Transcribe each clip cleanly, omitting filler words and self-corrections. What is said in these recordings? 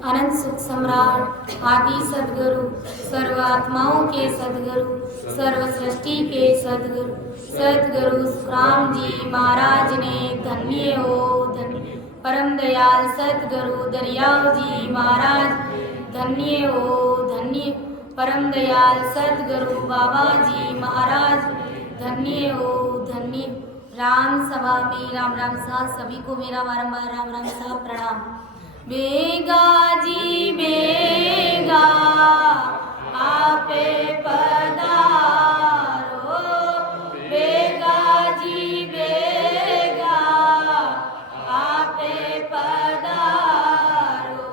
अनंत सुख सम्राट आदि सदगुरु सर्व आत्माओं के सदगुरु सर्व सृष्टि के सदगुरु सदगुरु सुखराम जी महाराज ने धन्य हो धन्य। परम दयाल सदगुरु दरियाव जी महाराज धन्य हो धन्य। परम दयाल सदगुरु बाबा जी महाराज धन्य हो धन्य। राम सभा में राम राम साथ सभी को मेरा बारंबार राम राम साथ प्रणाम। बेगा जी बेगा आपे पधारो, बेगा जी बेगा आपे पधारो,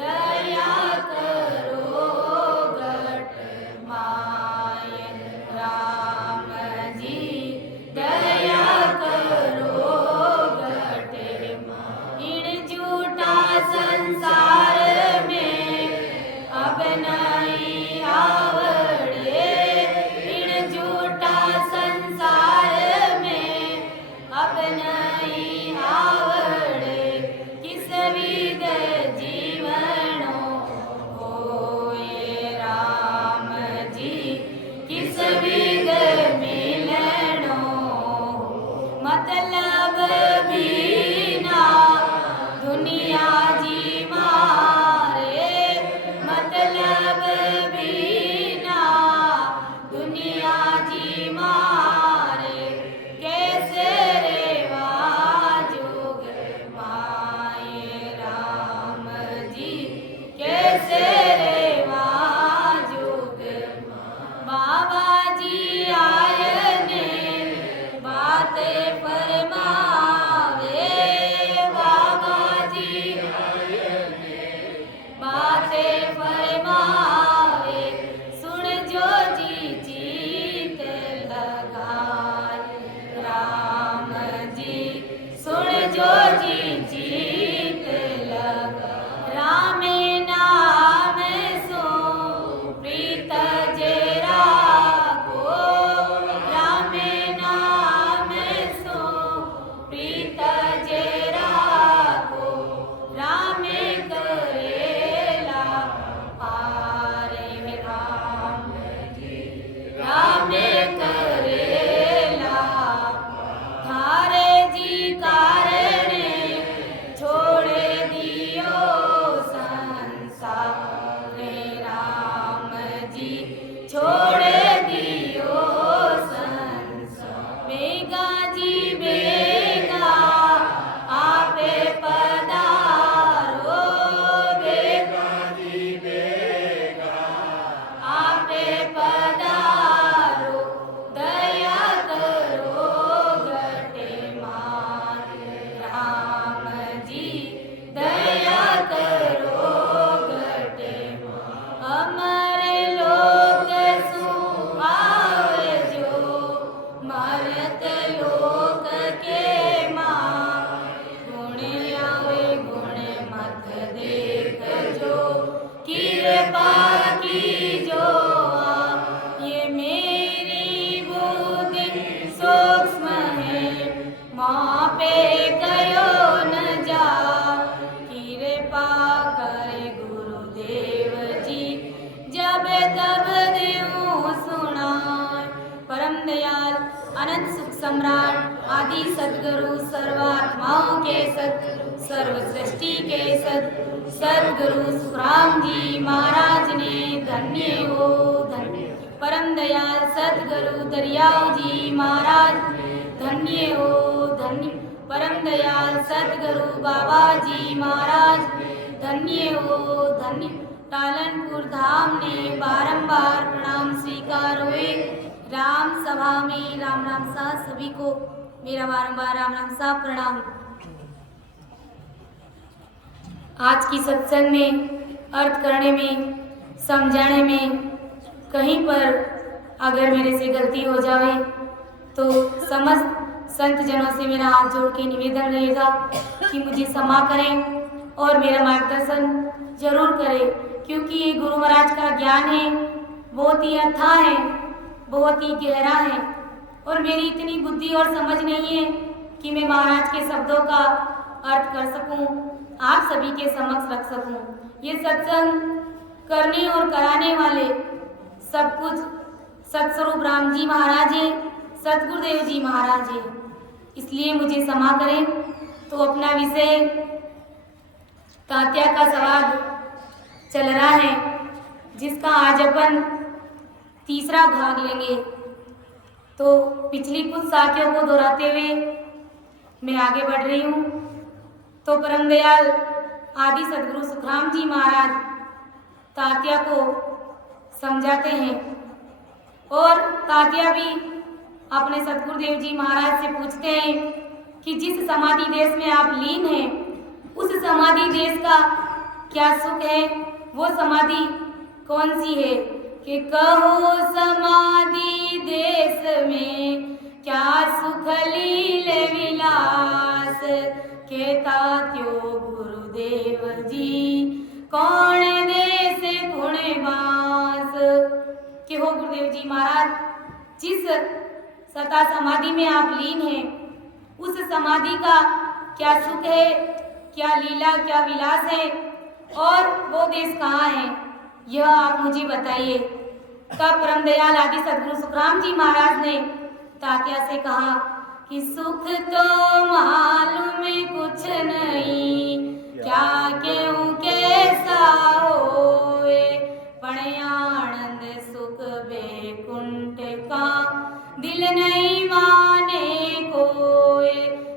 दया करो गट माय राम जी, दया करो गट इन झूठा संसार में अब नहीं आवड़े, इन झूठा संसार में अब नहीं आवड़े, किस विध जीवनो होए राम जी, किस विध मिलनो मतलब बिना दुनिया जी मारे, मतलब बिना दुनिया जी मारे, कैसे रेवा जोग माए राम जी, कैसे रेवा जोग बाबा जी आए ने बातें फरमावे, बाबा जी बातें फरमावे, सुन जो जी जीत लगाए राम जी, सुन जो जी जीत लगा राम नाम सो प्रीत जेरा को, राम नाम सो प्रीत जेरा को, राम करेला पारे राम जी, राम करेला थारे जी कारणे छोड़े दियो संसार राम जी, छोड़े दियो संसार। बेगा जी बेगा आपे पधारो, बेगा जी बेगा आपे पधारो, दया करो गटे मारे राम जी, दया करो गटे हमारे लोग सुहावे जो मरत लोक के माँ, गुण आवे गुण मत देख जो कृपा की जो ये मेरी बुद्धि सूक्ष्म है, माँ पे कयो न जा, कृपा करे गुरुदेव जी, जब तब देव सुनाए। परम दयाल अनंत सुख सम्राट आदि सदगुरु सर्व आत्माओं के सदगुरु सर्व सृष्टि के सदगुरु सुखराम जी महाराज ने धन्य हो धन्य। परम दयाल सदगुरु दरियाव जी महाराज धन्य हो धन्य। परम दयाल सदगुरु बाबा जी महाराज धन्य हो धन्य। टालनपुर धाम ने बारंबार प्रणाम स्वीकार हुए। राम सभा में राम राम सा सभी को मेरा बारंबार राम राम सा प्रणाम। आज की सत्संग में अर्थ करने में समझाने में कहीं पर अगर मेरे से गलती हो जावे तो समस्त संत जनों से मेरा हाथ जोड़ के निवेदन रहेगा कि मुझे क्षमा करें और मेरा मार्गदर्शन जरूर करें, क्योंकि ये गुरु महाराज का ज्ञान है, बहुत ही अथाह है, बहुत ही गहरा है और मेरी इतनी बुद्धि और समझ नहीं है कि मैं महाराज के शब्दों का अर्थ कर सकूं। आप सभी के समक्ष रख सकूं। ये सत्संग करने और कराने वाले सब कुछ सतस्वरूप राम जी महाराज हैं, सतगुरुदेव जी महाराज हैं, इसलिए मुझे क्षमा करें। तो अपना विषय तात्या का संवाद चल रहा है, जिसका आज अपन तीसरा भाग लेंगे। तो पिछली कुछ साखियों को दोहराते हुए मैं आगे बढ़ रही हूँ। तो परम दयाल आदि सदगुरु सुखराम जी महाराज तात्या को समझाते हैं और तात्या भी अपने सतगुरुदेव जी महाराज से पूछते हैं कि जिस समाधि देश में आप लीन हैं, उस समाधि देश का क्या सुख है, वो समाधि कौन सी है? कि कहो समाधि देश में क्या सुख लील विलास, के तात्यो गुरुदेव जी कौन देश गुण बास। कि हो गुरुदेव जी महाराज, जिस सता समाधि में आप लीन हैं, उस समाधि का क्या सुख है, क्या लीला, क्या विलास है और वो देश कहाँ है, यह आप मुझे बताइए। तब परम दयाल आदि सदगुरु सुखराम जी महाराज ने तात्या से कहा कि सुख तो मालूम कुछ नहीं, क्या क्यों कैसा होए, पण आनंद सुख बैकुंठ का दिल नहीं माने कोई,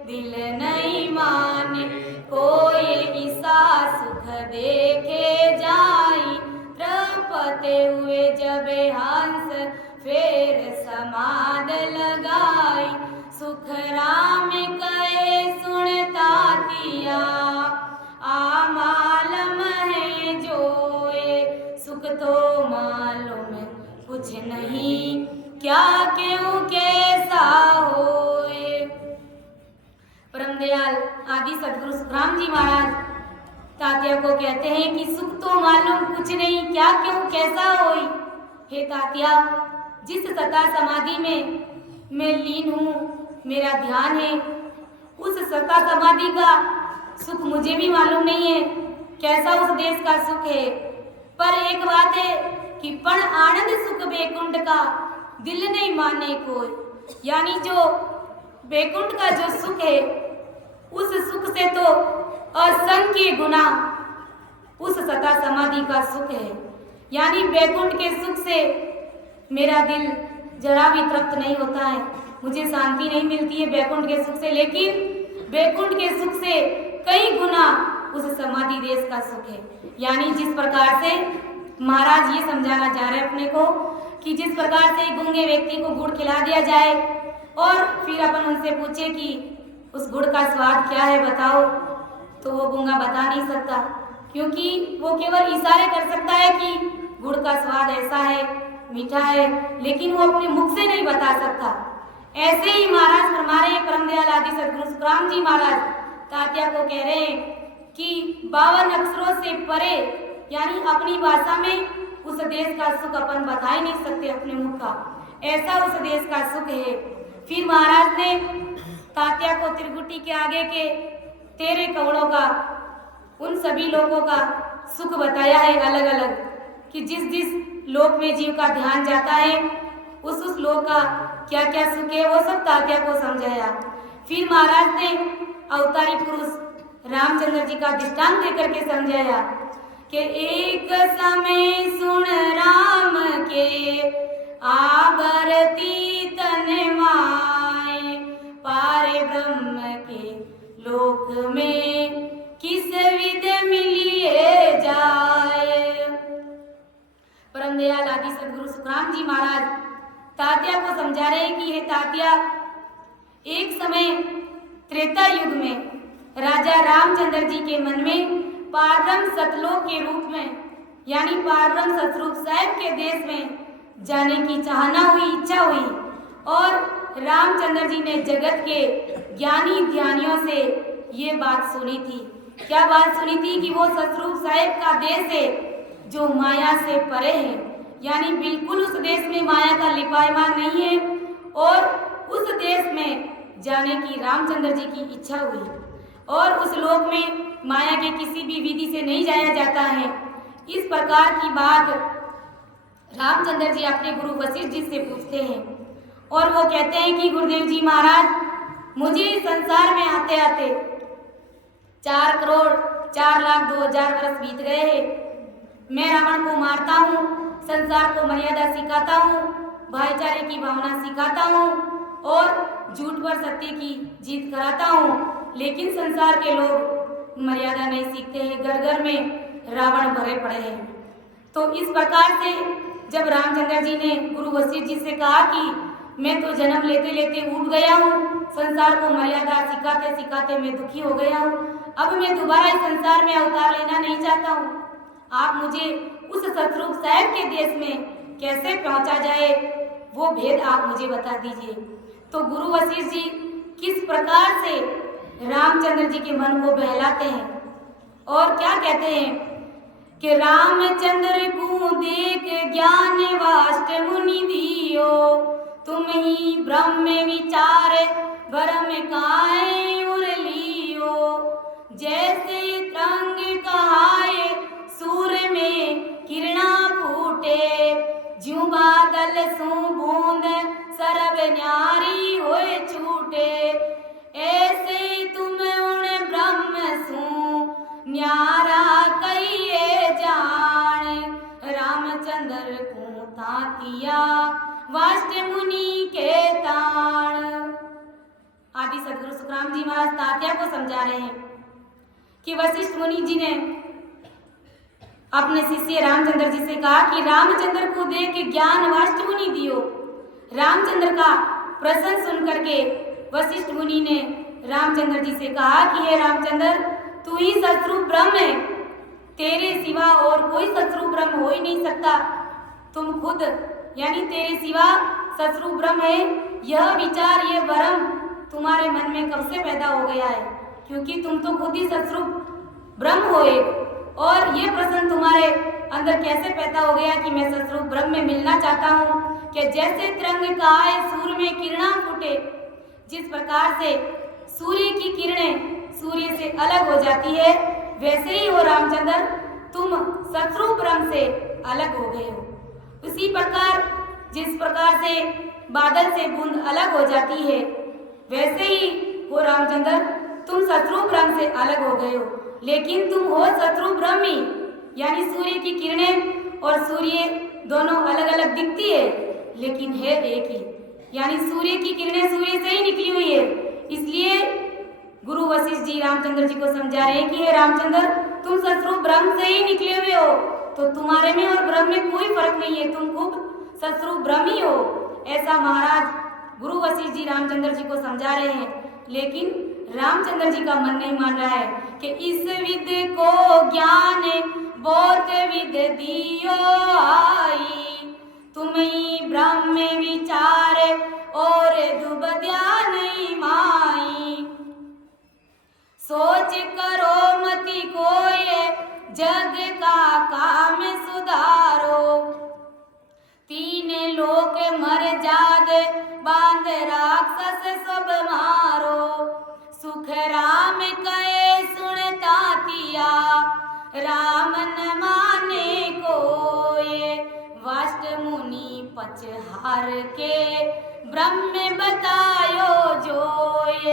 दिल नहीं माने कोई, ईसा सुख देखे जाई, त्रपते हुए जब हंस फिर समाध लगाई, सुख राम कहे सुन तातिया, आ मालूम है जोए, सुख तो मालूम कुछ नहीं, क्या क्यों कैसा होए। परम दयाल आदि सदगुरु सुखराम जी महाराज तात्या को कहते हैं कि सुख तो मालूम कुछ नहीं, क्या क्यों कैसा होई। हे तात्या, जिस सता समाधि में मैं लीन हूँ, मेरा ध्यान है, उस सता समाधि का सुख मुझे भी मालूम नहीं है, कैसा उस देश का सुख है। पर एक बात है कि पण आनंद सुख बैकुंठ का दिल नहीं माने कोई, यानी जो बैकुंठ का जो सुख है, उस सुख से तो असंख्य गुना उस सता समाधि का सुख है। यानी बैकुंठ के सुख से मेरा दिल जरा भी तृप्त नहीं होता है, मुझे शांति नहीं मिलती है बैकुंठ के सुख से, लेकिन बैकुंठ के सुख से कई गुना उस समाधि देश का सुख है। यानी जिस प्रकार से महाराज ये समझाना चाह रहे हैं अपने को कि जिस प्रकार से गूंगे व्यक्ति को गुड़ खिला दिया जाए और फिर अपन उनसे पूछे कि उस गुड़ का स्वाद क्या है बताओ, तो वो गूंगा बता नहीं सकता, क्योंकि वो केवल इशारे कर सकता है कि गुड़ का स्वाद ऐसा है, मीठा है, लेकिन वो अपने मुख से नहीं बता सकता। ऐसे ही महाराज फरमा रहे हैं परम दयाल आदि सदगुरु सुखराम जी महाराज तात्या को कह रहे हैं कि 52 अक्षरों से परे, यानी अपनी भाषा में उस देश का सुख अपन बता ही नहीं सकते अपने मुख का, ऐसा उस देश का सुख है। फिर महाराज ने तात्या को त्रिकुटी के आगे के 13 कवड़ों का, उन सभी लोगों का सुख बताया है अलग अलग, कि जिस जिस लोक में जीव का ध्यान जाता है उस लोक का क्या क्या सुख है, वो सब तात्या को समझाया। फिर महाराज ने अवतारी पुरुष रामचंद्र जी का दृष्टांत देकर के समझाया कि एक समय सुन राम के आबरती तन माए, पारे ब्रह्म के लोक में किस विध मिलिए जाए। परम दयाल आदि सदगुरु सुखराम जी महाराज तात्या को समझा रहे हैं कि हे तात्या, एक समय त्रेता युग में राजा रामचंद्र जी के मन में पारब्रह्म सतलोक के रूप में, यानी पारब्रह्म सतरूप साहिब के देश में जाने की चाहना हुई, इच्छा हुई, और रामचंद्र जी ने जगत के ज्ञानी ध्यानियों से ये बात सुनी थी। क्या बात सुनी थी? कि वो सतरूप साहिब का देश है जो माया से परे है, यानी बिल्कुल उस देश में माया का लिपायमान नहीं है, और उस देश में जाने की रामचंद्र जी की इच्छा हुई। और उस लोक में माया के किसी भी विधि से नहीं जाया जाता है। इस प्रकार की बात रामचंद्र जी अपने गुरु वशिष्ठ जी से पूछते हैं और वो कहते हैं कि गुरुदेव जी महाराज, मुझे इस संसार में आते आते 4,04,02,000 वर्ष बीत गए हैं। मैं रावण को मारता हूँ, संसार को मर्यादा सिखाता हूँ, भाईचारे की भावना सिखाता हूँ और झूठ पर सत्य की जीत कराता हूँ, लेकिन संसार के लोग मर्यादा नहीं सीखते हैं। घर घर में रावण भरे पड़े हैं। तो इस प्रकार से जब रामचंद्र जी ने गुरु वशिष्ठ जी से कहा कि मैं तो जन्म लेते लेते उब गया हूँ, संसार को मर्यादा सिखाते सिखाते मैं दुखी हो गया हूँ, अब मैं दोबारा इस संसार में अवतार लेना नहीं चाहता हूँ। आप मुझे उस शत्रुघ्न साहब के देश में कैसे पहुंचा जाए, वो भेद आप मुझे बता दीजिए। तो गुरु वशिष्ठ जी किस प्रकार से रामचंद्र जी के मन को बहलाते हैं और क्या कहते हैं कि रामचंद्र को देख ज्ञान वाष्ट मुनि दियो, तुम ही ब्रह्म विचार ब्रह्म काहे उर लियो। जैसे तरंग कहाए सूर में किरणा फूटे, ज्यों बादल सू बूंद सरब न्यारी होए छूटे। ऐसे तुम उन ब्रह्म सू न्यारा कहिए जान, रामचंद्र को तातिया वाष्ट मुनि के ताण। आदि सदगुरु सुखराम जी महाराज तात्या को समझा रहे हैं कि वशिष्ठ मुनि जी ने अपने शिष्य रामचंद्र जी से कहा कि रामचंद्र को देख ज्ञान वाष्ट मुनि दियो। रामचंद्र का प्रश्न सुन करके वशिष्ठ मुनि ने रामचंद्र जी से कहा कि हे रामचंद्र, तू ही सतरूप ब्रह्म है, तेरे सिवा और कोई सतरूप ब्रह्म हो ही नहीं सकता। तुम खुद यानी तेरे सिवा सतरूप ब्रह्म है। यह विचार, यह भ्रम तुम्हारे मन में कब से पैदा हो गया है, क्योंकि तुम तो खुद ही सतरूप ब्रह्म हो एक। और ये प्रश्न तुम्हारे अंदर कैसे पैदा हो गया कि मैं सतरूप ब्रह्म में मिलना चाहता हूँ कि जैसे तरंग कहाए सूर्य में किरणा फूटे। जिस प्रकार से सूर्य की किरणें सूर्य से अलग हो जाती है, वैसे ही हो रामचंद्र, तुम सतरूप ब्रह्म से अलग हो गए हो। उसी प्रकार जिस प्रकार से बादल से बूंद अलग हो जाती है, वैसे ही हो रामचंद्र, तुम सतरूप ब्रह्म से अलग हो गए हो। लेकिन तुम हो सतरूप ब्रह्म ही, यानी सूर्य की किरणें और सूर्य दोनों अलग अलग दिखती है, लेकिन है एक ही। यानी सूर्य की किरणें सूर्य से ही निकली हुई है। इसलिए गुरु वशिष्ठ जी रामचंद्र जी को समझा रहे हैं कि हे रामचंद्र, तुम सतरूप ब्रह्म से ही निकले हुए हो, तो तुम्हारे में और ब्रह्म में कोई फर्क नहीं है, तुम खूब सतरूप ब्रह्म ही हो। ऐसा महाराज गुरु वशिष्ठ जी रामचंद्र जी को समझा रहे हैं। लेकिन रामचंद्र जी का मन नहीं मान रहा है कि इस विद को ज्ञान बहुत विद दियो आई, तुम ही ब्रह्म विचार और दुबद्या नहीं माई। सोच करो मति कोय जग का काम सुधारो, तीन लोक मर जाद बांध राक्षस सब मारो। सुख राम कहे सुनता तिया, राम न माने कोय, वाष्ट मुनि पचहार के ब्रह्म बतायो जोय।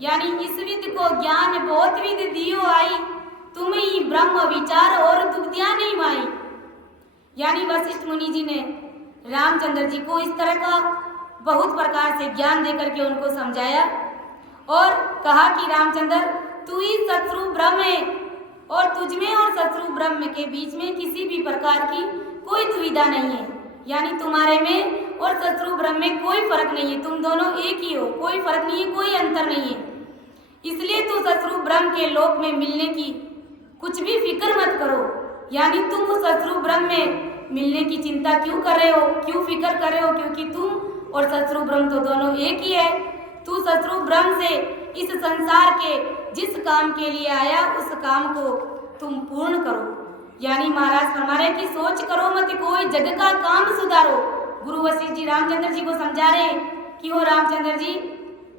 यानी इस विद को ज्ञान बहुत विद दियो आई, तुम ही ब्रह्म विचार और दुबदिया नहीं माई। यानी वशिष्ठ मुनि जी ने रामचंद्र जी को इस तरह का बहुत प्रकार से ज्ञान देकर के उनको समझाया और कहा कि रामचंद्र, तू ही सतरूप ब्रह्म है और तुझमें और सतरूप ब्रह्म के बीच में किसी भी प्रकार की कोई दुविधा नहीं है। यानी तुम्हारे में और सतरूप ब्रह्म में कोई फर्क नहीं है, तुम दोनों एक ही हो, कोई फर्क नहीं है, कोई अंतर नहीं है। इसलिए तू सतरूप ब्रह्म के लोक में मिलने की कुछ भी फिक्र मत करो। यानी तुम उस सतरूप ब्रह्म में मिलने की चिंता क्यों कर रहे हो, क्यों फिक्र कर रहे हो, क्योंकि तुम और सतरूप ब्रह्म तो दोनों एक ही है। तू सतरूप ब्रह्म से इस संसार के जिस काम के लिए आया उस काम को तुम पूर्ण करो। यानी महाराज फरमा रहे कि सोच करो मत कोई जग का काम सुधारो। गुरु वशिष्ठ जी रामचंद्र जी को समझा रहे कि हो रामचंद्र जी,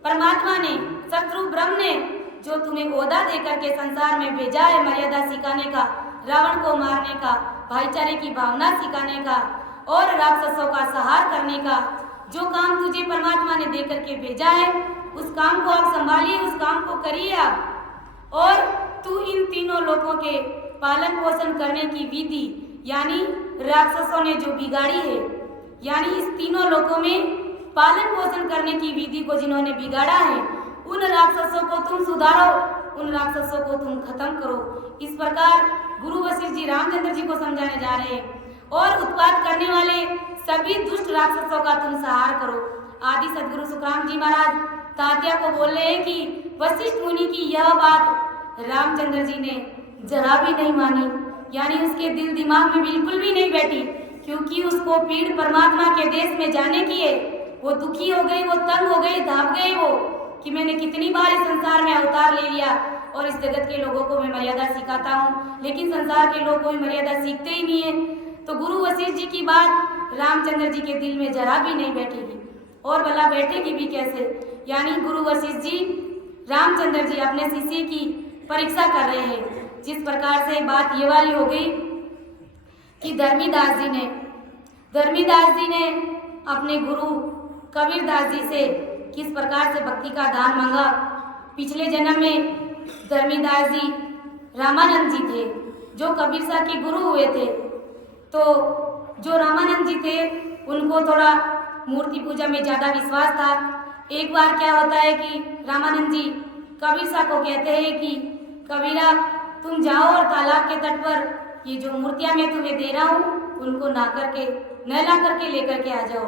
परमात्मा ने सतरूप ब्रह्म ने जो तुम्हें ओहदा देकर के संसार में भेजा है मर्यादा सिखाने का, रावण को मारने का, भाईचारे की भावना सिखाने का और राक्षसों का संहार करने का, जो काम तुझे परमात्मा ने दे करके भेजा है उस काम को आप संभालिए, उस काम को करिए आप। और तू इन तीनों लोगों के पालन पोषण करने की विधि यानी राक्षसों ने जो बिगाड़ी है, यानी इस तीनों लोगों में पालन पोषण करने की विधि को जिन्होंने बिगाड़ा है उन राक्षसों को तुम सुधारो, उन राक्षसों को तुम खत्म करो। इस प्रकार गुरु वशिष्ठ जी रामचंद्र जी को समझाने जा रहे हैं और उत्पात करने वाले सभी दुष्ट राक्षसों का तुम संहार करो। आदि सदगुरु सुखराम जी महाराज तात्या को बोल रहे हैं कि वशिष्ठ मुनि की यह बात रामचंद्र जी ने जरा भी नहीं मानी, यानी उसके दिल दिमाग में बिल्कुल भी नहीं बैठी, क्योंकि उसको पीड़ परमात्मा के देश में जाने की है। वो दुखी हो गई, वो तंग हो गई, धाप गई वो कि मैंने कितनी बार इस संसार में अवतार ले लिया और इस जगत के लोगों को मैं मर्यादा सिखाता हूँ, लेकिन संसार के लोग कोई मर्यादा सीखते ही नहीं है। तो गुरु वशिष्ठ जी की बात रामचंद्र जी के दिल में जरा भी नहीं बैठेगी, और भला बैठेगी भी कैसे। यानी गुरु वशिष्ठ जी रामचंद्र जी अपने शिष्य की परीक्षा कर रहे हैं। जिस प्रकार से बात ये वाली हो गई कि धर्मीदास जी ने अपने गुरु कबीरदास जी से किस प्रकार से भक्ति का दान मांगा। पिछले जन्म में धर्मीदास जी रामानंद जी थे जो कबीर साहब के गुरु हुए थे। तो जो रामानंद जी थे उनको थोड़ा मूर्ति पूजा में ज़्यादा विश्वास था। एक बार क्या होता है कि रामानंद जी कबीर साहब को कहते हैं कि कबीरा तुम जाओ और तालाब के तट पर ये जो मूर्तियाँ मैं तुम्हें दे रहा हूँ उनको नहला करके लेकर के आ जाओ।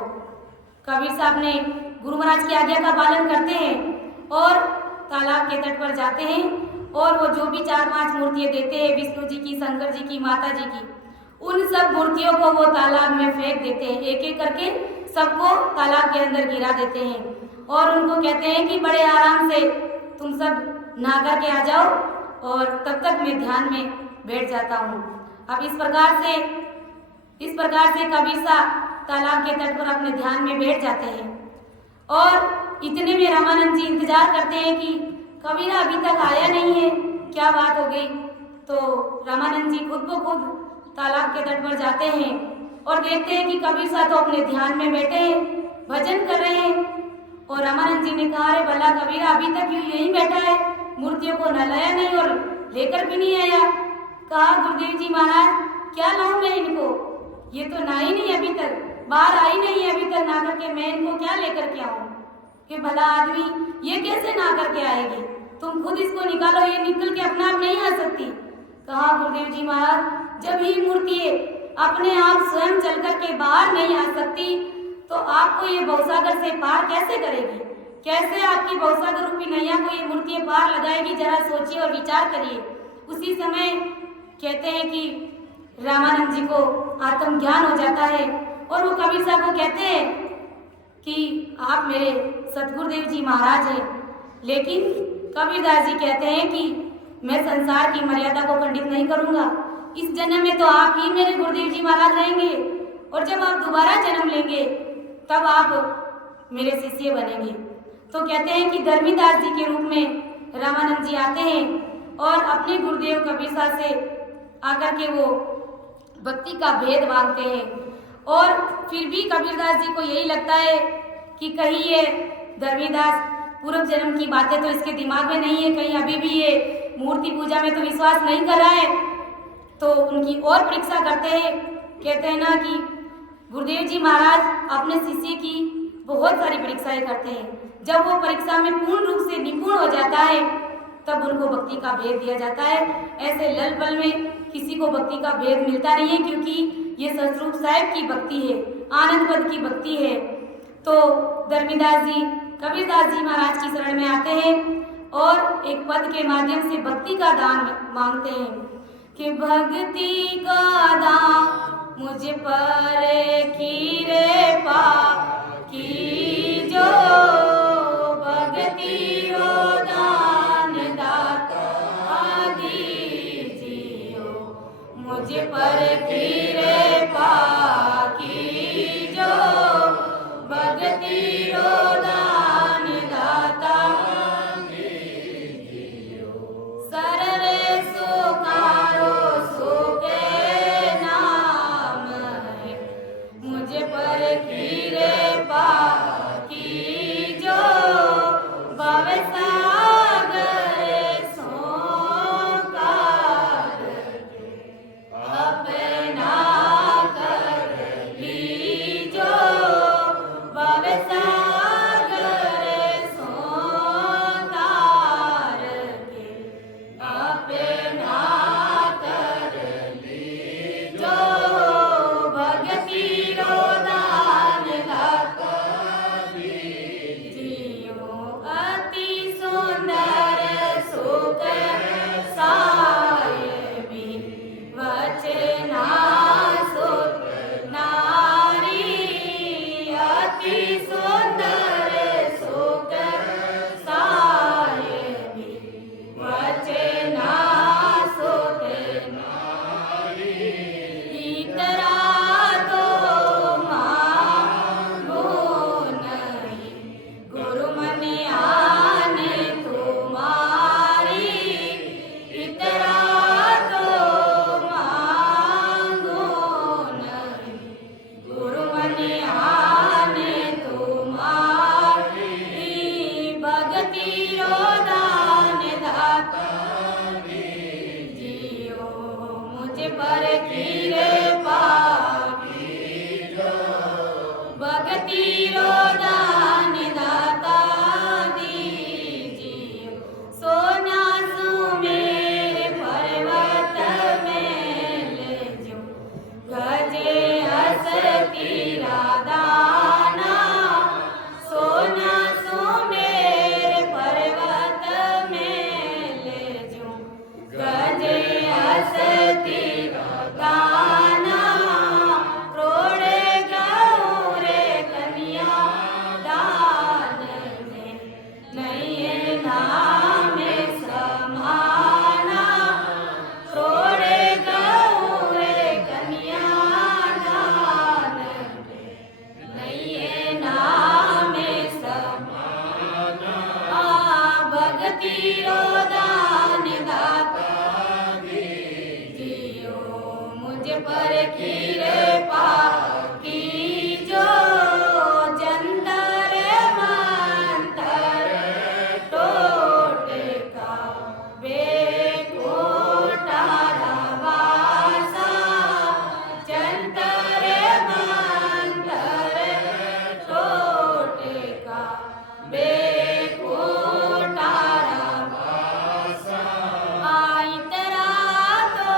कबीर साहब ने गुरु महाराज की आज्ञा का पालन करते हैं और तालाब के तट पर जाते हैं और वो जो भी 4-5 मूर्तियाँ देते हैं, विष्णु जी की, शंकर जी की, माता जी की, उन सब मूर्तियों को वो तालाब में फेंक देते हैं। एक एक करके सबको तालाब के अंदर गिरा देते हैं और उनको कहते हैं कि बड़े आराम से तुम सब नहा करके आ जाओ और तब तक मैं ध्यान में बैठ जाता हूँ। अब इस प्रकार से कबीर साहब तालाब के तट पर अपने ध्यान में बैठ जाते हैं और इतने में रामानंद जी इंतजार करते हैं कि कबीरा अभी तक आया नहीं है, क्या बात हो गई। तो रामानंद जी खुद ब खुद तालाब के तट पर जाते हैं और देखते हैं कि कबीर साहब तो अपने ध्यान में बैठे हैं, भजन कर रहे हैं। और रामानंद जी ने कहा, अरे भला कबीरा अभी तक यूँ यहीं बैठा है, मूर्तियों को नहलाया नहीं और लेकर भी नहीं आया। कहा, गुरुदेव जी महाराज क्या लाऊं मैं इनको, ये तो नहाई नहीं अभी तक, बाहर आई नहीं अभी तक नहा करके, मैं इनको क्या लेकर के आऊँ कि भला आदमी ये कैसे नहा करके आएगी, तुम खुद इसको निकालो, ये निकल के अपने आप नहीं आ सकती। कहा, गुरुदेव जी महाराज जब ही मूर्ति अपने आप स्वयं चल करके बाहर नहीं आ सकती तो आपको ये भवसागर से पार कैसे करेगी, कैसे आपकी भवसागर रूपी नैया को ये मूर्तियाँ पार लगाएगी, जरा सोचिए और विचार करिए। उसी समय कहते हैं कि रामानंद जी को आत्मज्ञान हो जाता है और वो कबीर साहब को कहते हैं कि आप मेरे सतगुरुदेव जी महाराज हैं। लेकिन कबीरदास जी कहते हैं कि मैं संसार की मर्यादा को खंडित नहीं करूँगा, इस जन्म में तो आप ही मेरे गुरुदेव जी महाराज रहेंगे और जब आप दोबारा जन्म लेंगे तब आप मेरे शिष्य बनेंगे। तो कहते हैं कि धर्मीदास जी के रूप में रामानंद जी आते हैं और अपने गुरुदेव कबीर साहब से आकर के वो भक्ति का भेद मांगते हैं। और फिर भी कबीरदास जी को यही लगता है कि कहीं ये धर्मीदास पूर्व जन्म की बातें तो इसके दिमाग में नहीं है, कहीं अभी भी ये मूर्ति पूजा में तो विश्वास नहीं कर रहा है। तो उनकी और परीक्षा करते हैं। कहते हैं ना कि गुरुदेव जी महाराज अपने शिष्य की बहुत सारी परीक्षाएं करते हैं। जब वो परीक्षा में पूर्ण रूप से निपुण हो जाता है तब उनको भक्ति का भेद दिया जाता है। ऐसे लल पल में किसी को भक्ति का भेद मिलता नहीं है, क्योंकि ये सतरूप साहिब की भक्ति है, आनंद पद की भक्ति है। तो धर्मीदास जी कबीरदास जी महाराज की शरण में आते हैं और एक पद के माध्यम से भक्ति का दान मांगते हैं कि भक्ति का दान मुझ पर कृपा कीजो, भक्ति रो दान दाता दीजियो, मुझ पर कृपा कीजो, भक्ति रो दान दाता दीजियो। पर कृपा कीजो, भक्ति रो दान दाता दीजियो, सोना सुमेर पर्वत में ले जो, गजे असती राधाना, सोना सुमेर पर्वत में ले जो, गजे असती राधाना, क्रोड़े गौरे कन्या दान में, नहीं नाम समाना, क्रोड़े गौरे कन्या दान में, नहीं नाम समाना, भक्ति रो दान दाता दीजियो, मुझ पर कृपा कीजो, जंतर मंतर टोटका बेकोटा वासा, जंतर मंतर टोटका बेकोटा वासा, आइतरा तो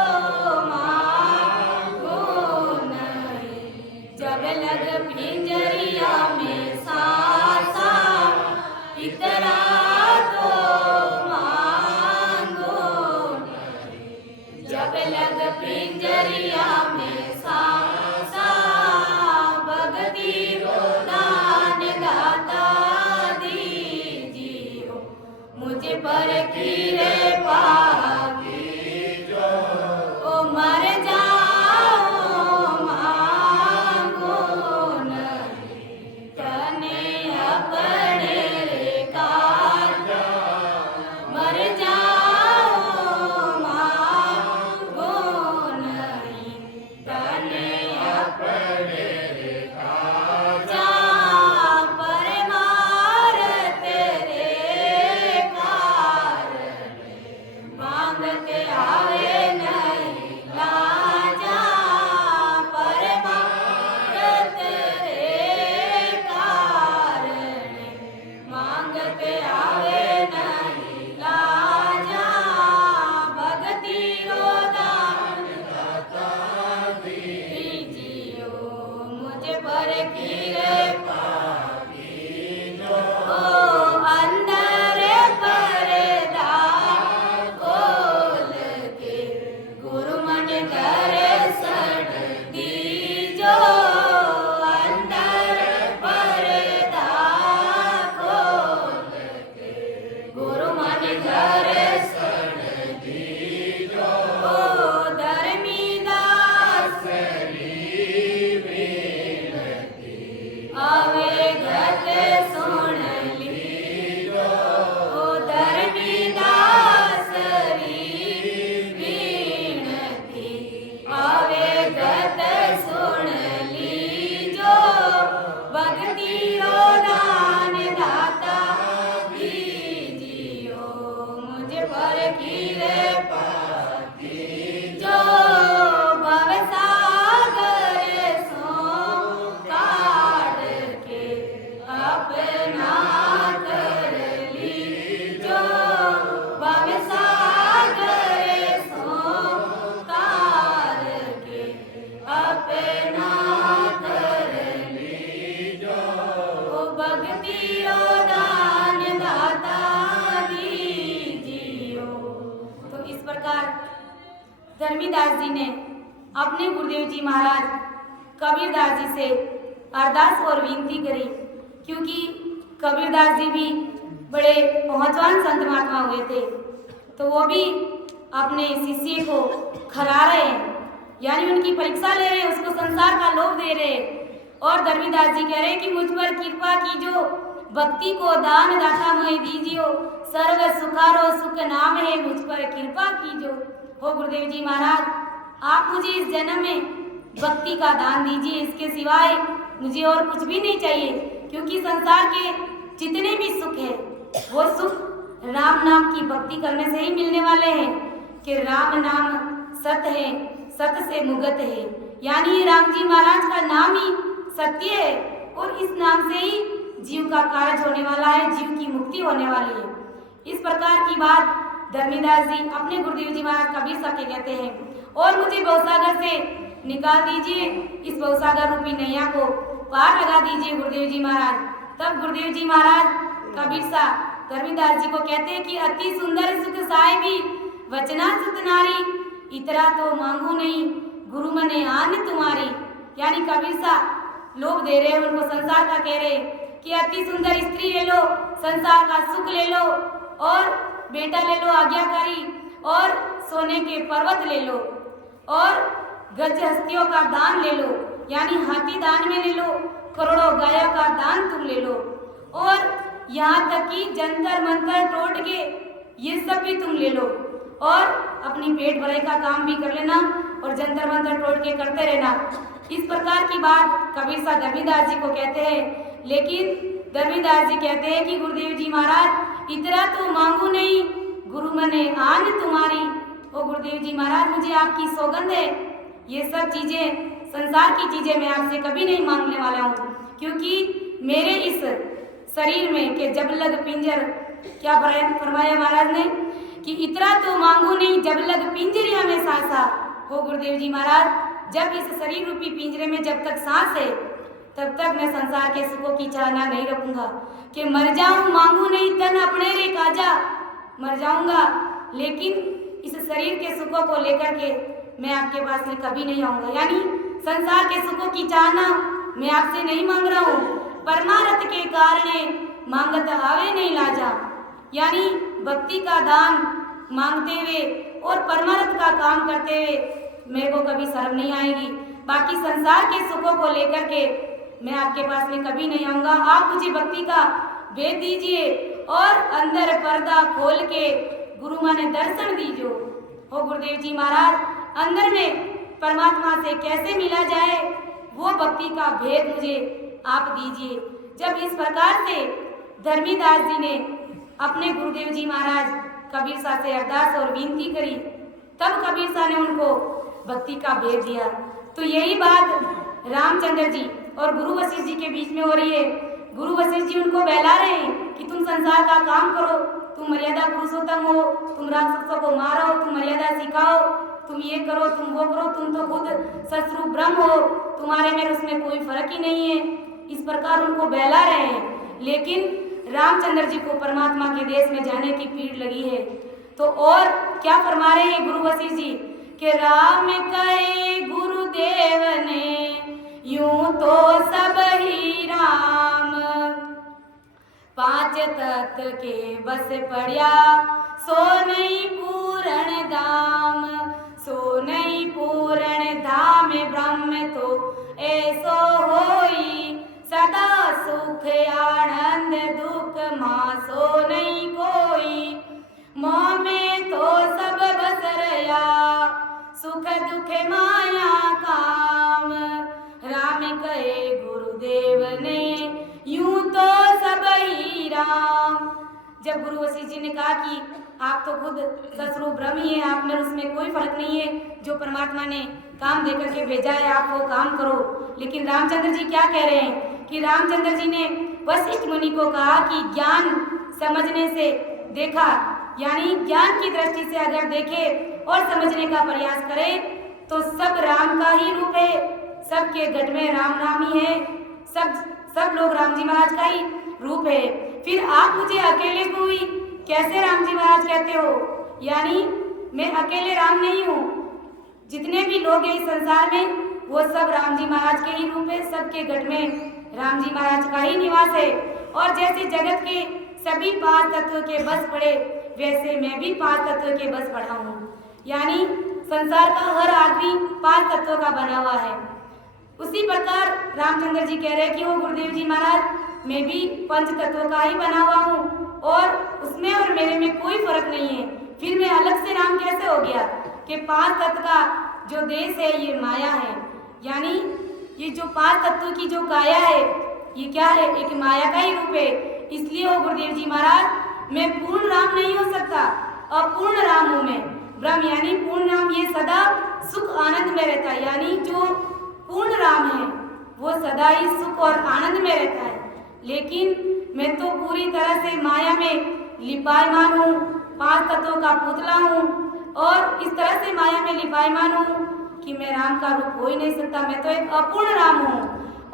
मांगो नहीं, जब लग पिंजरिया में सासा, इतरा तो मांगो नहीं, जब लग पिंजरिया में सासा, भक्ति रो दान दाता दीजियो, मुझ पर कृपा कीजो, ओ मर जाओ मांगो नहीं, तने अपने रे काटा, मर जाओ मांगो नहीं, तने अपने रे काटा, परमार्थ तेरे कारण, मांगते आवे नहीं लाजा, परमार्थ तेरे कारण, मांगते आवे नहीं लाजा, भक्ति रो दान दाता दीजियो, मुझ पर कृपा कीजो, अंदर पर्दा खोल के गुरु मन दर्शन दीजो, अंदर पर्दा खोल के गुरु मन दर्शन दीजो, धर्मी दास आवे गत सुन लीजो, धर्मी दास विनती आवे गत सुन लीजो, भक्ति रो दान दाता दीजियो, मुझ पर कृपा कीजो, भवसागर सो काट के अपना कर लीजो, भवसागर सो काट के अपना कर लीजो, भक्ति रो दान दाता दीजियो। तो इस प्रकार धर्मीदास जी ने अपने गुरुदेव जी महाराज कबीरदास जी से अरदास और विनती करी, क्योंकि कबीरदास जी भी बड़े पहुंचवान संत महात्मा हुए थे, तो वो भी अपने शिष्य को खरा रहे हैं, यानी उनकी परीक्षा ले रहे हैं, उसको संसार का लोभ दे रहे हैं। और धर्मीदास जी कह रहे हैं कि मुझ पर कृपा कीजो, भक्ति को दान दाता मोहि दीजियो, सर्व सुखारो सुख नाम है, मुझ पर कृपा कीजो। हो गुरुदेव जी महाराज, आप मुझे इस जन्म में भक्ति का दान दीजिए, इसके सिवाय मुझे और कुछ भी नहीं चाहिए, क्योंकि संसार के जितने भी सुख है वो सुख राम नाम की भक्ति करने से ही मिलने वाले हैं। कि राम नाम सत है, सत से मुगत है, यानी राम जी महाराज का नाम ही सत्य है और इस नाम से ही जीव का कार्य होने वाला है, जीव की मुक्ति होने वाली है। इस प्रकार की बात धर्मीदास जी अपने गुरुदेव जी महाराज कबीर साहब के कहते हैं। और मुझे भवसागर से निकाल दीजिए, इस भवसागर रूपी नैया को पार लगा दीजिए गुरुदेव जी महाराज। तब गुरुदेव जी महाराज कबीर साहब धर्मीदास जी को कहते हैं कि अति सुंदर सुख साहिबी वचना सुत नारी, इतरा तो मांगू नहीं गुरु मने आन तुम्हारी। यानी कबीर साहब लोग दे रहे हैं उनको, संसार का कह रहे कि अति सुंदर स्त्री ले लो, संसार का सुख ले लो, और बेटा ले लो आज्ञाकारी, और सोने के पर्वत ले लो, और गज हस्तियों का दान ले लो, यानी हाथी दान में ले लो, करोड़ों गायों का दान तुम ले लो, और यहाँ तक कि जंतर मंतर टोट के ये सब भी तुम ले लो, और अपनी पेट भराई का काम भी कर लेना और जंतर मंतर टोट के करते रहना। इस प्रकार की बात कबीर साहब धर्मीदास जी को कहते हैं। लेकिन धर्मीदास जी कहते हैं कि गुरुदेव जी महाराज इतरा तो मांगू नहीं गुरु मने आन तुम्हारी। ओ गुरुदेव जी महाराज मुझे आपकी सौगंध है, ये सब चीजें संसार की चीजें मैं आपसे कभी नहीं मांगने वाला हूँ, क्योंकि मेरे इस शरीर में के जब लग पिंजर, क्या फरमाया महाराज ने कि इतरा तो मांगू नहीं जब लग पिंजरिया में सांसा। हो गुरुदेव जी महाराज जब इस शरीर रूपी पिंजरे में जब तक सांस है तब तक मैं संसार के सुखों की चाहना नहीं रखूंगा कि मर जाऊं मांगू नहीं तन अपने रे काजा। मर जाऊंगा लेकिन इस शरीर के सुखों को लेकर के मैं आपके पास में कभी नहीं आऊंगा, यानी संसार के सुखों की चाहना मैं आपसे नहीं मांग रहा हूँ, परमार्थ के कारण मांगत आवे नहीं लाजा। यानी भक्ति का दान मांगते हुए और परमार्थ का काम करते हुए मेरे को कभी शर्म नहीं आएगी। बाकी संसार के सुखों को लेकर के मैं आपके पास में कभी नहीं आऊंगा। आप मुझे भक्ति का भेद दीजिए और अंदर पर्दा खोल के गुरु माने दर्शन दीजिए। हो गुरुदेव जी महाराज अंदर में परमात्मा से कैसे मिला जाए वो भक्ति का भेद मुझे आप दीजिए। जब इस प्रकार से धर्मीदास जी ने अपने गुरुदेव जी महाराज कबीर साहब से अरदास और विनती करी, तब कबीर साहब ने उनको भक्ति का भेद दिया। तो यही बात रामचंद्र जी और गुरु वशिष्ठ जी के बीच में हो रही है। गुरु वशिष्ठ जी उनको बहला रहे हैं कि तुम संसार का काम करो, तुम मर्यादा पुरुषोत्तम हो, तुम राक्षसों को मारो, तुम मर्यादा सिखाओ, तुम ये करो, तुम वो करो, तुम तो खुद शत्रु ब्रह्म हो, तुम्हारे में उसमें कोई फर्क ही नहीं है। इस प्रकार उनको बहला रहे हैं। लेकिन रामचंद्र जी को परमात्मा के देश में जाने की पीड़ लगी है। तो और क्या फरमा रहे हैं गुरु वशिष्ठ जी कि राम कहे गुरुदेव ने यूं तो सब ही राम, पांच तत्व के बस पड़िया सो नहीं पूर्ण धाम, सो नहीं पूर्ण धाम ब्रह्म तो ऐसो होई, सदा सुख आनंद दुख मासो नहीं कोई, मोह में तो सब बस रया सुख दुख माया काम, राम कहे गुरुदेव ने यूं तो सब ही राम। जब गुरु वशिष्ठ जी ने कहा कि आप तो खुद शत्रु ब्रह्म ही है, आप में उसमें कोई फर्क नहीं है, जो परमात्मा ने काम देकर के भेजा है आप वो काम करो। लेकिन रामचंद्र जी क्या कह रहे हैं कि रामचंद्र जी ने वशिष्ठ मुनि को कहा कि ज्ञान समझने से देखा, यानी ज्ञान की दृष्टि से अगर देखे और समझने का प्रयास करे तो सब राम का ही रूप है, सबके गढ़ में राम राम ही है, सब लोग राम जी महाराज का ही रूप है। फिर आप मुझे अकेले को ही कैसे राम जी महाराज कहते हो? यानी मैं अकेले राम नहीं हूँ, जितने भी लोग हैं इस संसार में वो सब राम जी महाराज के ही रूप है, सबके गढ़ में राम जी महाराज का ही निवास है। और जैसे जगत के सभी पांच तत्व के बस पड़े वैसे मैं भी पांच तत्व के बस पड़ा हूँ, यानी संसार का हर आदमी पांच तत्वों का बना हुआ है। उसी प्रकार रामचंद्र जी कह रहे हैं कि वो गुरुदेव जी महाराज मैं भी पंच तत्वों का ही बना हुआ हूँ और उसमें और मेरे में कोई फर्क नहीं है। फिर मैं अलग से राम कैसे हो गया कि पांच तत्व का जो देश है ये माया है, यानी ये जो पांच तत्व की जो काया है ये क्या है, एक माया का ही रूप है। इसलिए वो गुरुदेव जी महाराज मैं पूर्ण राम नहीं हो सकता, अपूर्ण राम हूँ मैं। ब्रह्म यानी पूर्ण राम ये सदा सुख आनंद यानी जो पूर्ण राम है वो सदा ही सुख और आनंद में रहता है। लेकिन मैं तो पूरी तरह से माया में लिपायमान हूँ, 5 तत्वों का पुतला हूँ और इस तरह से माया में लिपायमान हूँ कि मैं राम का रूप हो ही नहीं सकता। मैं तो एक अपूर्ण राम हूँ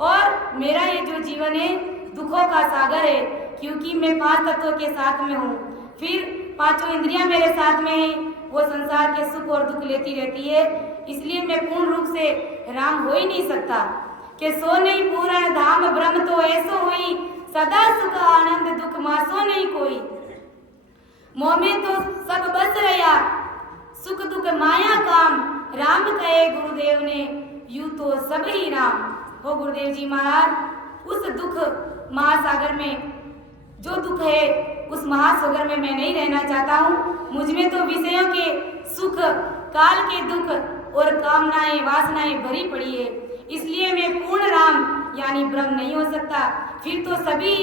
और मेरा ये जो जीवन है दुखों का सागर है, क्योंकि मैं 5 तत्वों के साथ में हूँ। फिर 5 इंद्रियां मेरे साथ में है, वो संसार के सुख और दुख लेती रहती है, इसलिए मैं पूर्ण रूप से राम हो ही नहीं सकता। कि सो नहीं पूर्ण धाम ब्रह्म तो ऐसो हुई, सदा सुख आनंद दुख मासो नहीं कोई। मोह में तो सब बस रहा, सुख दुख माया काम, राम कहे गुरुदेव ने यूं तो सब ही राम। हो गुरुदेव जी महाराज, उस दुख महासागर में जो दुख है उस महासागर में मैं नहीं रहना चाहता हूँ। मुझ में तो विषयों के सुख, काल के दुख और कामनाएं वासनाएं भरी पड़ी है, इसलिए मैं पूर्ण राम यानी ब्रह्म नहीं हो सकता। फिर तो सभी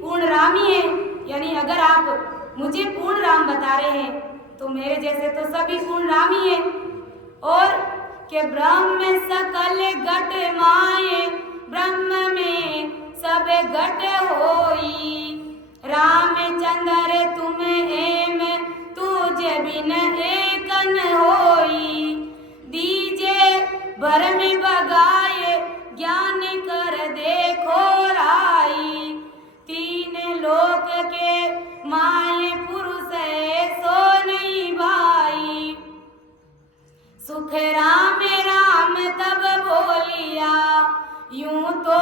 पूर्ण राम ही है, यानी अगर आप मुझे पूर्ण राम बता रहे हैं तो मेरे जैसे तो सभी पूर्ण राम ही है। और के ब्रह्म सकल घट माये, ब्रह्म में सब घट होई, रामचंद्र तुम एम तुझ बिन एकन होई, दीजे भर में बगाए ज्ञान कर देखो राई, 3 लोक के माये पुरुष सो नहीं भाई, सुख राम राम तब बोलिया यूं तो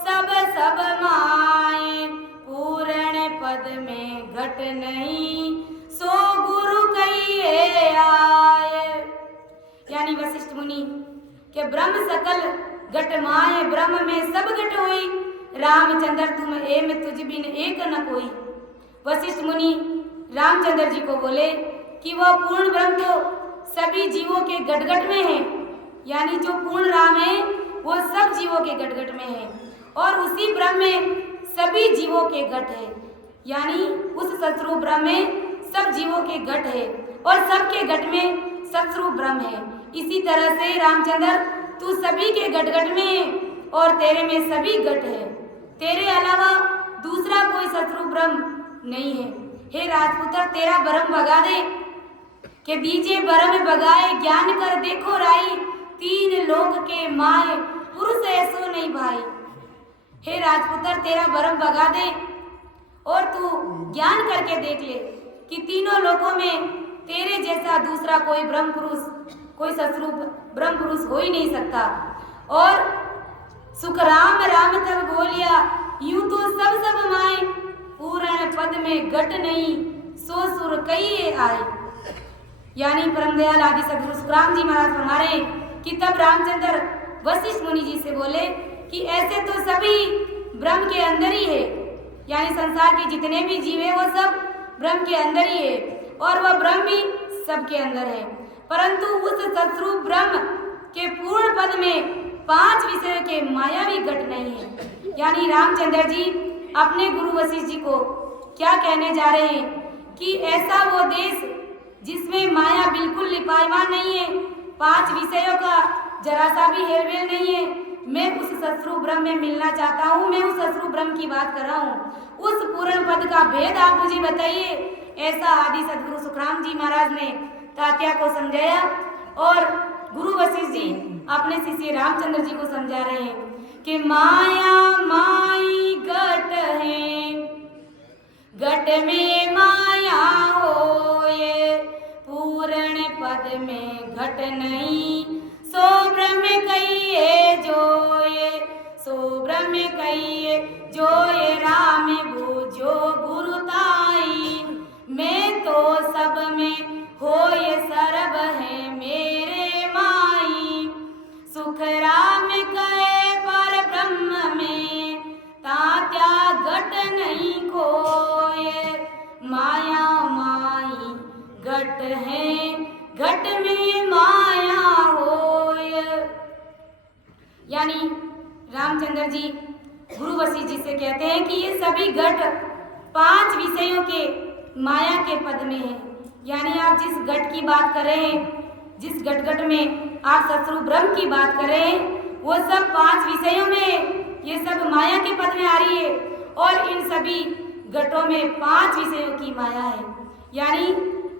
सब सब माए, पूर्ण पद में घट नहीं सो गुरु कहिए आए। यानी वशिष्ठ मुनि के ब्रह्म सकल घट माए, ब्रह्म में सब घट हुई, रामचंद्र तुम एम तुझ बिन एक न कोई। वशिष्ठ मुनि रामचंद्र जी को बोले कि वह पूर्ण ब्रह्म तो सभी जीवों के घट-घट में है, यानी जो पूर्ण राम है वो सब जीवों के घट-घट में है और उसी ब्रह्म में सभी जीवों के घट है, यानी उस सतरूप ब्रह्म में सब जीवों के घट है और सबके घट में सतरूप ब्रह्म है। इसी तरह से रामचंद्र तू सभी के घट-घट में है और तेरे में सभी घट है, तेरे अलावा दूसरा कोई सतरूप ब्रह्म नहीं है। हे राजपुत्र, तेरा भरम भगा दे के दीजे भरम भगाए, ज्ञान कर देखो राई, 3 लोक के माए पुरुष ऐसो नहीं भाई। हे राजपुत्र, तेरा भरम भगा दे और तू ज्ञान करके देख ले कि तीनों लोकों में तेरे जैसा दूसरा कोई ब्रह्म पुरुष, कोई सतरूप ब्रह्म पुरुष हो ही नहीं सकता। और सुख राम राम तब बोलिया यूं तो सब सब माए, पूर्ण पद में घट नहीं सो सुर कहिए आए। यानी परम दयाल आदि सदगुरु सुखराम जी महाराज फरमा रहे कि तब रामचंद्र वशिष्ठ मुनि जी से बोले कि ऐसे तो सभी ब्रह्म के अंदर ही है, यानी संसार के जितने भी जीव है वो सब ब्रह्म के अंदर ही है और वह ब्रह्म भी सबके अंदर है, परंतु उस सतरूप ब्रह्म के पूर्ण पद में 5 विषयों के मायावी घट नहीं है। यानी रामचंद्र जी अपने गुरु वशिष्ठ जी को क्या कहने जा रहे हैं कि ऐसा वो देश जिसमें माया बिल्कुल लिपायमान नहीं है, 5 विषयों का जरा सा भी हेरफेर नहीं है, मैं उस सतरूप ब्रह्म में मिलना चाहता हूँ, मैं उस सतरूप ब्रह्म की बात कर रहा हूँ। उस पूर्ण पद का भेद आप मुझे बताइए। ऐसा आदि सदगुरु सुखराम जी महाराज ने तात्या को समझाया और गुरु वशिष्ठ जी अपने शिष्य रामचंद्र जी को समझा रहे हैं कि माया माई घट है, घट में माया होए, पूर्ण पद में घट नहीं सो ब्रह्म कहिए जोए, सो ब्रह्म कहिए जोए, राम बूझो गुरु ताई, मैं तो सब में होए सर्व है मेरे माई, सुख राम कहे पर ब्रह्म में तात्या घट नहीं खोए, माया माई घट है, घट में माया होए। यानी रामचंद्र जी गुरु वशिष्ठ जी से कहते हैं कि ये सभी घट 5 विषयों के माया के पद में है। यानी आप जिस घट की बात कर रहे हैं, जिस घट में आप शत्रु ब्रह्म की बात करें, वो सब 5 विषयों में, ये सब माया के पद में आ रही है और इन सभी घटों में 5 विषयों की माया है। यानी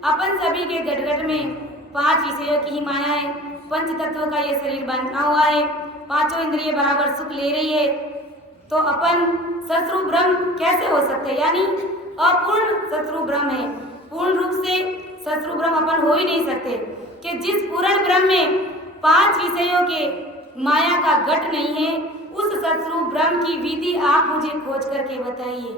अपन सभी के घट घट में 5 विषयों की ही माया है। पंच तत्वों का ये शरीर बना हुआ है, 5 इंद्रिय बराबर सुख ले रही है, तो अपन शत्रु ब्रह्म कैसे हो सकते हैं? यानी अपूर्ण शत्रु ब्रह्म है। पूर्ण रूप से शत्रु ब्रह्म अपन हो ही नहीं सकते कि जिस पूर्ण ब्रह्म में 5 विषयों के माया का घट नहीं है, उस शत्रु ब्रह्म की विधि आप मुझे खोज करके बताइए।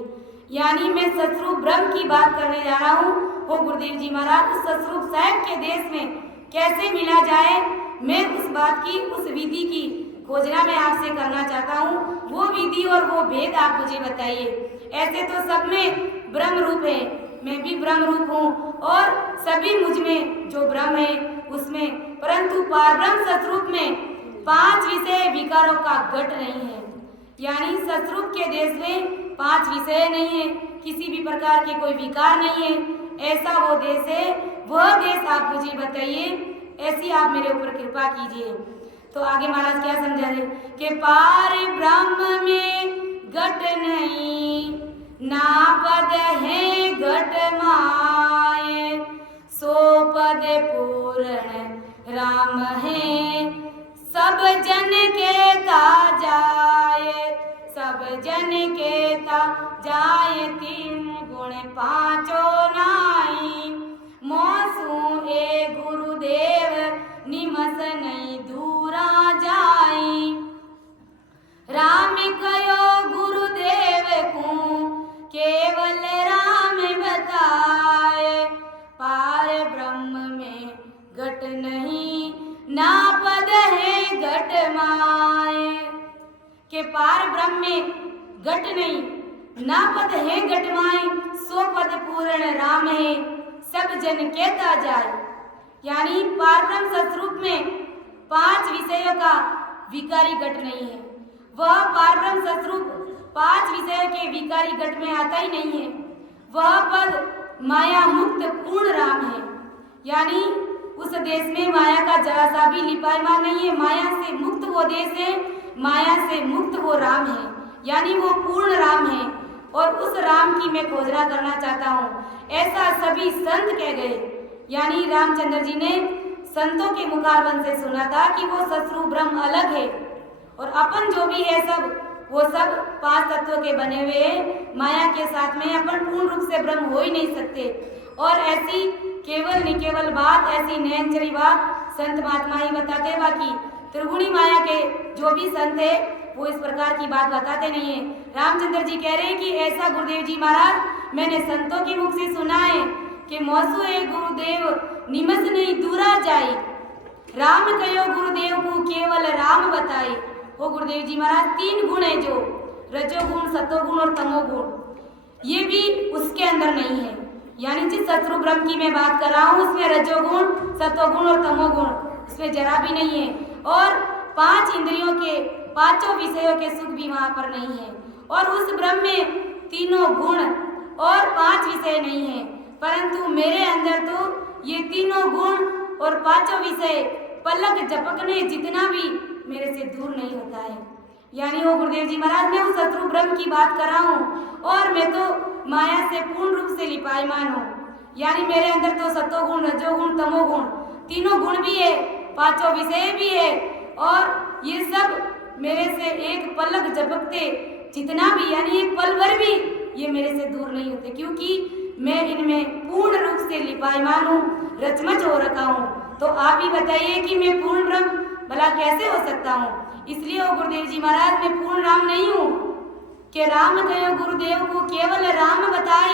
यानी मैं शत्रु ब्रह्म की बात करने जा रहा हूँ। वो गुरुदेव जी महाराज उस शत्रु साहेब के देश में कैसे मिला जाए, मैं उस बात की, उस विधि की खोजना मैं आपसे करना चाहता हूँ। वो विधि और वो भेद आप मुझे बताइए। ऐसे तो सब में ब्रह्म रूप है, मैं भी ब्रह्म रूप हूँ और सभी मुझ में जो ब्रह्म है उसमें, परंतु पारब्रह्म सतरूप में 5 विषय विकारों का घट नहीं है। यानी सतरूप के देश में 5 विषय नहीं है, किसी भी प्रकार के कोई विकार नहीं है। ऐसा वो देश है, वह देश आप मुझे बताइए, ऐसी आप मेरे ऊपर कृपा कीजिए। तो आगे महाराज क्या समझा रहे कि पार ब्रह्म में घट नहीं, ना पद है घट माए, सो पद पूर्ण राम है, सब जन के ता जाए, सब जन के ता जाए, 3 गुण 5 नाई, मोसू ए गुरुदेव निमस नहीं दूरा जाई, राम कयो गुरुदेव को केवल राम बताए, पार ब्रह्म में घट नहीं, ना पद है घट माए। के पार ब्रह्म में घट नहीं, ना पद है घट माए, सो पद पूर्ण राम है, सब जन कहता जाए। यानी पार ब्रह्म सतरूप में 5 विषयों का विकारी घट नहीं है। वह पार ब्रह्म सतरूप 5 विषयों के विकारी घट में आता ही नहीं है। वह पद माया मुक्त पूर्ण राम है। यानी उस देश में माया का जरा सा भी लिपायमान नहीं है। माया से मुक्त वो देश है, माया से मुक्त वो राम है, यानी वो पूर्ण राम है और उस राम की मैं खोजना करना चाहता हूँ। ऐसा सभी संत कह गए। यानी रामचंद्र जी ने संतों के मुखारबंद से सुना था कि वो शत्रु ब्रह्म अलग है और अपन जो भी है सब, वो सब 5 तत्वों के बने हुए हैं। माया के साथ में अपन पूर्ण रूप से ब्रह्म हो ही नहीं सकते। और ऐसी केवल निकेवल बात, ऐसी नयनचरी बात संत महात्मा ही बताते, बाकी त्रिगुणी माया के जो भी संत है वो इस प्रकार की बात बताते नहीं है। रामचंद्र जी कह रहे हैं कि ऐसा गुरुदेव जी महाराज मैंने संतों के मुख से सुना है कि मौसू है गुरुदेव निमस नहीं दूरा जाए, राम कहो गुरुदेव को केवल राम बताए। वो गुरुदेव जी महाराज 3 गुण है, जो रजोगुण, सतोगुण और तमोगुण, ये भी उसके अंदर नहीं है। यानी जिस शत्रु ब्रह्म की मैं बात कर रहा हूँ उसमें रजोगुण, सतोगुण और तमोगुण उसमें जरा भी नहीं है। और 5 इंद्रियों के 5 विषयों के सुख भी वहाँ पर नहीं है। और उस ब्रह्म में 3 गुण और 5 विषय नहीं है, परंतु मेरे अंदर तो ये 3 गुण और 5 विषय पलक झपकने जितना भी मेरे से दूर नहीं होता है। यानी वो गुरुदेव जी महाराज मैं उस शत्रु ब्रह्म की बात कर रहा हूँ और मैं तो माया से पूर्ण रूप से लिपायमान हूँ। यानी मेरे अंदर तो सतोगुण, रजोगुण, तमोगुण 3 गुण भी है, 5 विषय भी है और ये सब मेरे से एक पलक झपकते जितना भी, यानी एक पल भर भी ये मेरे से दूर नहीं होते, क्योंकि मैं इनमें पूर्ण रूप से लिपायमान हूँ, रचमच हो रखा हूँ। तो आप ही बताइए कि मैं पूर्ण ब्रह्म भला कैसे हो सकता हूँ। इसलिए वो गुरुदेव जी महाराज मैं पूर्ण राम नहीं हूँ कि राम कहो गुरुदेव को केवल राम बताए,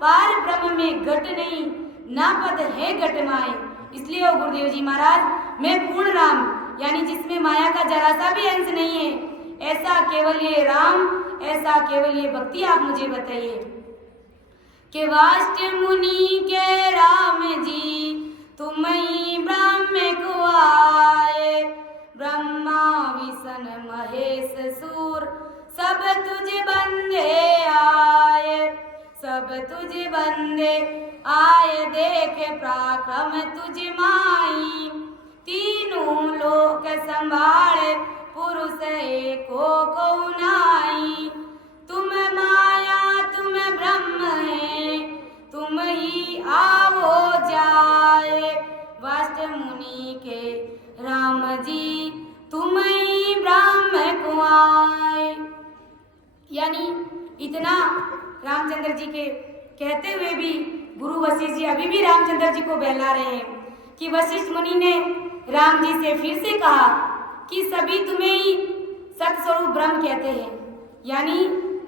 पार ब्रह्म में घट नहीं, ना पद है घट माए। इसलिए वो गुरुदेव जी महाराज मैं पूर्ण राम, यानी जिसमें माया का जरा सा भी अंश नहीं है, ऐसा केवल ये राम, ऐसा केवल ये भक्ति आप मुझे बताइए। कि वाष्ट मुनि के राम जी तुम ही ब्रह्म को आए, ब्रह्मा विष्णु महेश सूर सब तुझ बंदे आए, सब तुझ बंदे आए, देख पराक्रम तुझ माई, 3 लोक संभाळे पुरुष एको को नाई। तुम माया तुम ब्रह्म है तुम ही आओ जाए। वशिष्ठ मुनि के राम जी तुम ही ब्रह्म को आए। यानी इतना रामचंद्र जी के कहते हुए भी गुरु वशिष्ठ जी अभी भी रामचंद्र जी को बहला रहे हैं कि वशिष्ठ मुनि ने राम जी से फिर से कहा कि सभी तुम्हें ही सतस्वरूप ब्रह्म कहते हैं। यानी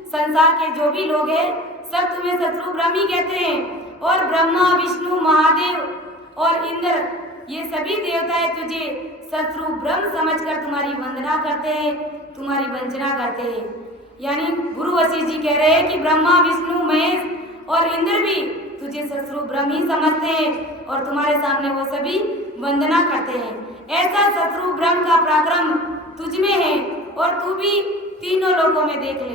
संसार के जो भी लोग हैं सब तुम्हें सतस्वरूप ब्रह्म ही कहते हैं। और ब्रह्मा विष्णु महादेव और इंद्र ये सभी देवताएं तुझे सतस्वरूप ब्रह्म समझकर तुम्हारी वंदना करते हैं, तुम्हारी वंदना करते हैं। यानी गुरु वशिष्ठ जी कह रहे हैं कि ब्रह्मा विष्णु महेश और इंद्र भी तुझे सतस्वरूप ब्रह्म ही समझते हैं और तुम्हारे सामने वो सभी वंदना करते हैं। ऐसा सतस्वरूप ब्रह्म का पराक्रम तुझ में है और तू भी तीनों लोकों में देख ले,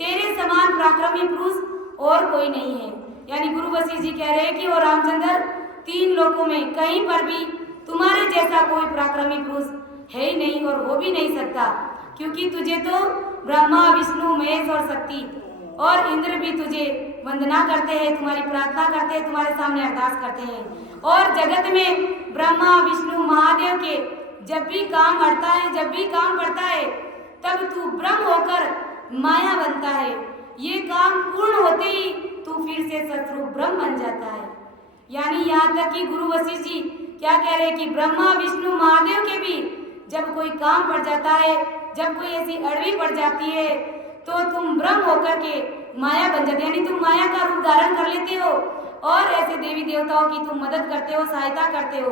तेरे समान पराक्रमी पुरुष और कोई नहीं है। यानी गुरु वशिष्ठ जी कह रहे हैं कि वो रामचंद्र तीन लोकों में कहीं पर भी तुम्हारे जैसा कोई पराक्रमी पुरुष है ही नहीं और हो भी नहीं सकता, क्योंकि तुझे तो ब्रह्मा विष्णु महेश और शक्ति और इंद्र भी तुझे वंदना करते हैं, तुम्हारी प्रार्थना करते हैं, तुम्हारे सामने अरदास करते हैं। और जगत में ब्रह्मा विष्णु महादेव के जब भी काम अड़ता है, जब भी काम पड़ता है, तब तू ब्रह्म होकर माया बनता है। ये काम पूर्ण होते ही तू फिर से सतस्वरूप ब्रह्म बन जाता है। यानी यहाँ तक कि गुरु वशिष्ठ जी क्या कह रहे हैं कि ब्रह्मा विष्णु महादेव के भी जब कोई काम पड़ जाता है, जब कोई ऐसी अड़वी पड़ जाती है, तो तुम ब्रह्म होकर के माया बन जाते, यानी तुम माया का रूप धारण कर लेते हो और ऐसे देवी देवताओं की तुम मदद करते हो, सहायता करते हो।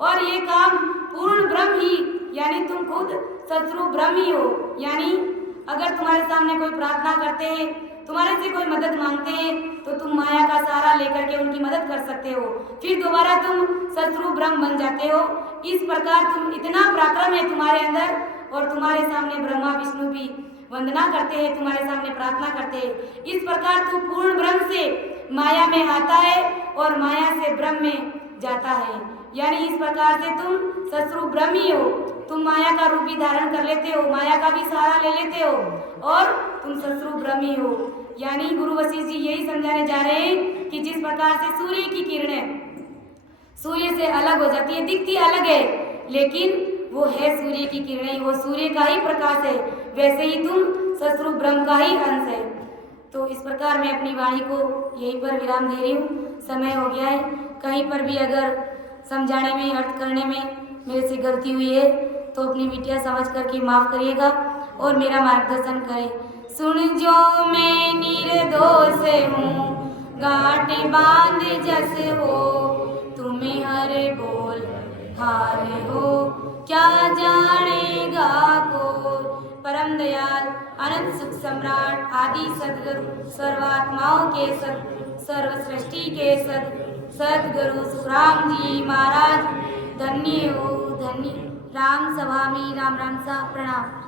और ये काम पूर्ण ब्रह्म ही, यानी तुम खुद सतस्वरूप ब्रह्म ही हो। यानी अगर तुम्हारे सामने कोई प्रार्थना करते हैं, तुम्हारे से कोई मदद मांगते हैं, तो तुम माया का सहारा लेकर के उनकी मदद कर सकते हो, फिर दोबारा तुम सतस्वरूप ब्रह्म बन जाते हो। इस प्रकार तुम इतना पराक्रम है तुम्हारे अंदर और तुम्हारे सामने ब्रह्मा विष्णु भी वंदना करते हैं, तुम्हारे सामने प्रार्थना करते हैं। इस प्रकार तू पूर्ण ब्रह्म से माया में आता है और माया से ब्रह्म में जाता है। यानी इस प्रकार से तुम सतस्वरूप ब्रह्म ही हो, तुम माया का रूप भी धारण कर लेते हो, माया का भी सहारा ले लेते हो और तुम सतस्वरूप ब्रह्म ही हो। यानी गुरु वशिष्ठ जी यही समझाने जा रहे हैं कि जिस प्रकार से सूर्य की किरणें सूर्य से अलग हो जाती है, दिखती अलग है, लेकिन वो है सूर्य की किरणें, वो सूर्य का ही प्रकाश है, वैसे ही तुम सतस्वरूप ब्रह्म का ही अंश है। तो इस प्रकार मैं अपनी वाणी को यहीं पर विराम दे रही हूँ। समय हो गया है, कहीं पर भी अगर समझाने में, अर्थ करने में मेरे से गलती हुई है तो अपनी बिटिया समझ करके माफ़ करिएगा और मेरा मार्गदर्शन करें। सुन जो मैं निर्दोष हूँ, गांठ बांध जस हो, तुम्हें हर बोल हार हो, क्या जानेगा को। परम दयाल अनंत सुख सम्राट आदि सद्गुरु सर्वात्माओं के सर्व सृष्टि के सद्गुरु सुखराम जी महाराज धन्य हो, धन्य। राम सभा में राम राम सा प्रणाम।